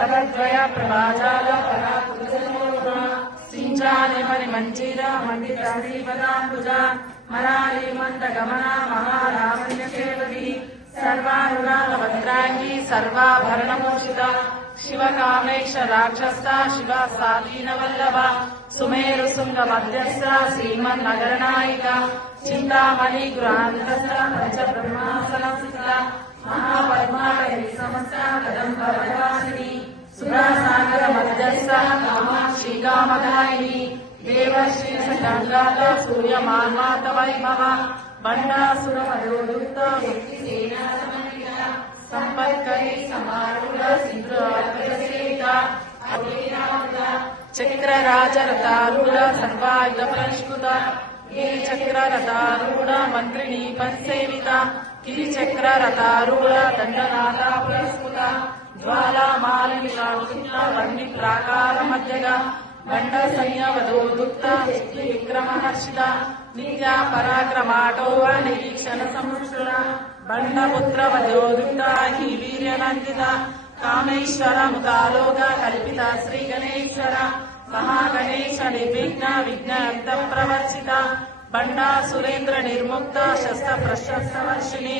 తరద్వయ ప్రభాజాల సించాని పరిమంచిర మండిత శ్రీపదాంబుజ మరాళి మంద గమన మహారామణ్య సేవకి సర్వానురాగభద్రాంగి సర్వాభరణమోషిత శివకామేశ రాక్షస్థ శివ సాధీన వల్లభ సుమేరు శృంగ మధ్యస్థ శ్రీమన్నగరనాయిక చింతామణి గృహాంతస్థ పంచ బ్రహ్మాసన మహాపద్మాలయ సమస్త కదంబ వనవాసిని సురాసాగర మధ్యస్థ కామాక్షి కామదాయిని దేవర్షి సంఘాత సూర్యమాన్మాత వైభవ బండాసుర మధోదుక్త వ్యక్తి సేనా సమన్విత సంపత్కరి సమారూఢ సింధుసేత చక్రరాజరథారూఢ సర్వాయుధ పరిష్కృత గిరిచక్రరథారూఢ మంత్రిణీ పరిసేవిత గిరిచక్రరథారూఢ దండనాథ పురస్కృత జ్వాలామాలినికాంక్షిత వర్ణి ప్రాకార మధ్యగా బండ సంయవధోదుక్త విక్రమహర్షిత నిత్యా పరాక్రమాటోవ నిరీక్షణ సంస్కృత బండపుత్ర వధోదుక్త హి వీర్యనందిత కామేశ్వర ముదాలోక కల్పిత శ్రీ గణేశ్వర మహాగణేశ నిర్విఘ్న విఘ్నంత ప్రవర్చిత బండా సురేంద్ర నిర్ముక్త శస్త్ర ప్రశస్త వర్షిణి